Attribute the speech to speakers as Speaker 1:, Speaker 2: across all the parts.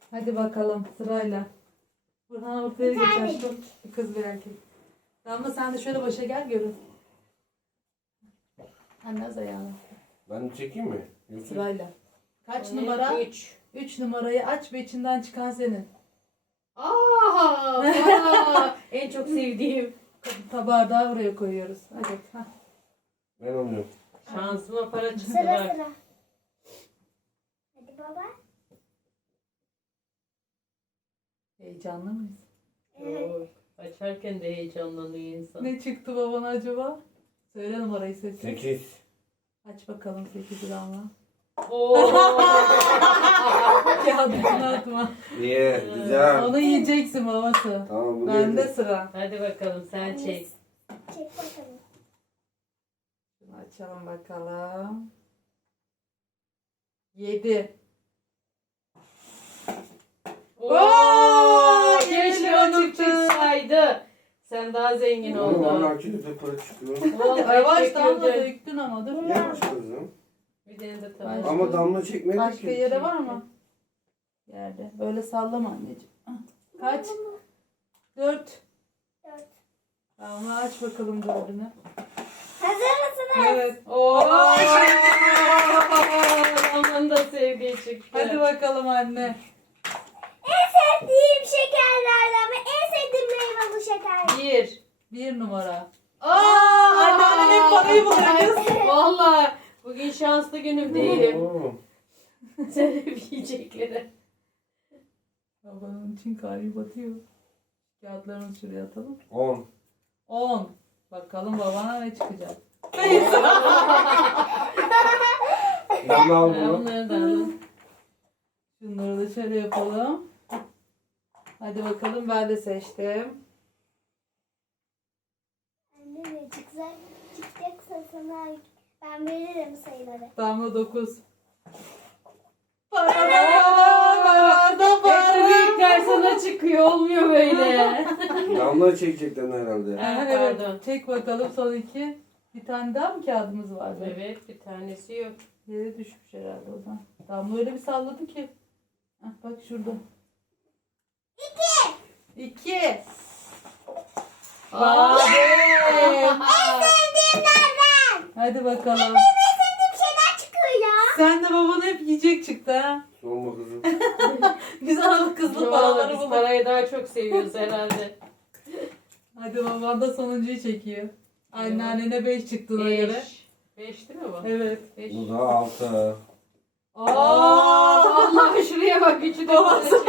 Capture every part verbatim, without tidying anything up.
Speaker 1: Hadi bakalım sırayla. Burhan ortaya
Speaker 2: Bir
Speaker 1: geç
Speaker 2: tane.
Speaker 1: aşkım. Bir kız bir erkek. Damla sen de şöyle başa gel görün. Anne az ayağını.
Speaker 3: Ben de çekeyim mi? Yoksa...
Speaker 1: Sırayla. Kaç
Speaker 4: Yani
Speaker 1: numara?
Speaker 4: Üç.
Speaker 1: Üç numarayı aç ve içinden çıkan senin.
Speaker 4: Aa, aa, en çok sevdiğim.
Speaker 1: Tabağı da buraya koyuyoruz. Hadi. Hah.
Speaker 3: Ben alıyorum.
Speaker 4: Şansıma para çıktı
Speaker 2: Sıra
Speaker 4: bak.
Speaker 2: sıra. Hadi baba.
Speaker 1: Heyecanlı mıyız?
Speaker 2: Evet.
Speaker 4: Oy, açarken de heyecanlanıyor insan.
Speaker 1: Ne çıktı babana acaba? Söyle numarayı sesli.
Speaker 3: Sekiz.
Speaker 1: Aç bakalım sekiz Damla.
Speaker 4: Oo.
Speaker 1: Kağıdını atma.
Speaker 3: İyi, güzel.
Speaker 1: Onu yiyeceksin babası.
Speaker 3: Tamam, bu
Speaker 1: Bende
Speaker 3: neydi?
Speaker 1: sıra.
Speaker 4: Hadi bakalım sen çek.
Speaker 2: Çek bakalım.
Speaker 1: Şunu açalım bakalım. Yedi.
Speaker 4: Oo, keşke
Speaker 1: yerini
Speaker 4: o
Speaker 1: unuttum.
Speaker 4: çıksaydı. Sen daha zengin
Speaker 3: Oğlum
Speaker 4: oldun.
Speaker 3: valla kilitli para çıkıyor.
Speaker 4: Vallahi
Speaker 1: Yavaş Damla
Speaker 4: döktürdün.
Speaker 1: döktün ama dur.
Speaker 3: Yavaş kızım.
Speaker 4: Bir tane de
Speaker 1: Ben-
Speaker 4: tamam.
Speaker 3: Ama damla çekmedi ki.
Speaker 1: Başka yere var mı? Yerde. Böyle sallama anneciğim. Ah. Kaç? Dört.
Speaker 2: Dört.
Speaker 1: Tamam aç bakalım dördünü.
Speaker 2: Hazır mısınız?
Speaker 1: Evet.
Speaker 4: Oo. Onun da sevdiği çıktı.
Speaker 1: Hadi bakalım anne.
Speaker 2: En sevdiğim şekerlerden ve en sevdiğim meyve bu şeker.
Speaker 4: Bir.
Speaker 1: Bir numara. Aa, anneannem hep parayı buluyor kız.
Speaker 4: Vallahi bugün şanslı günüm değilim.
Speaker 3: Oo.
Speaker 4: Sen hep yiyecekleri.
Speaker 1: Babanın için kalbi batıyor. Kağıtlarını şuraya atalım.
Speaker 3: On.
Speaker 1: On. Bakalım babana ne çıkacak.
Speaker 3: Damla al
Speaker 4: Ben
Speaker 3: bunu.
Speaker 4: onları da aldım.
Speaker 1: Şunları da şöyle yapalım. Hadi bakalım ben de seçtim.
Speaker 2: Anne ne çıksa çıkacaksa sana ben veririm sayıları.
Speaker 1: Damla dokuz. Para para da
Speaker 4: Hep
Speaker 1: para.
Speaker 4: büyükler sana çıkıyor. Olmuyor böyle.
Speaker 3: Damla çekecekten herhalde.
Speaker 4: Ha,
Speaker 1: Evet,
Speaker 4: pardon.
Speaker 1: çek bakalım son iki. Bir tane daha mı kağıdımız var?
Speaker 4: Evet bir tanesi yok.
Speaker 1: Yere düşmüş herhalde o zaman. Damla öyle bir salladı ki. Hah, bak şurada. İki. İki.
Speaker 4: Aa,
Speaker 2: Sevdiğimlerden.
Speaker 1: Hadi bakalım.
Speaker 2: En sevdiğim şeyler çıkıyor ya.
Speaker 1: Sen de babana hep yiyecek çıktı ha.
Speaker 3: Sorma kızım.
Speaker 1: Biz aralık kızlı
Speaker 4: Vallahi
Speaker 1: paraları
Speaker 4: biz
Speaker 1: bulduk.
Speaker 4: parayı daha çok seviyoruz herhalde.
Speaker 1: Hadi baban da sonuncuyu çekiyor. Anneannene beş çıktığına göre.
Speaker 4: Beş. Beş değil mi bu?
Speaker 1: Evet.
Speaker 4: Beş.
Speaker 3: Bu da altı.
Speaker 1: Aa!
Speaker 4: Allah şuraya bak üçü de
Speaker 1: Babası.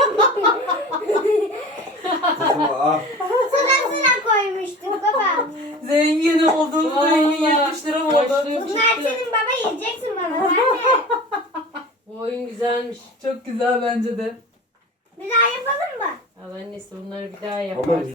Speaker 3: Kızım ah.
Speaker 2: Sıra sıra koymuştuk baba.
Speaker 1: Zengin oldum.
Speaker 4: Vallahi.
Speaker 1: Zengin yetmiş lira mı oldu?
Speaker 4: Başlıyor.
Speaker 2: Bunlar senin baba yiyeceksin bana. Ben de.
Speaker 4: Bu oyun güzelmiş.
Speaker 1: Çok güzel bence de.
Speaker 2: Bir daha yapalım mı?
Speaker 4: Al annesi bunları bir daha yap.
Speaker 3: Ama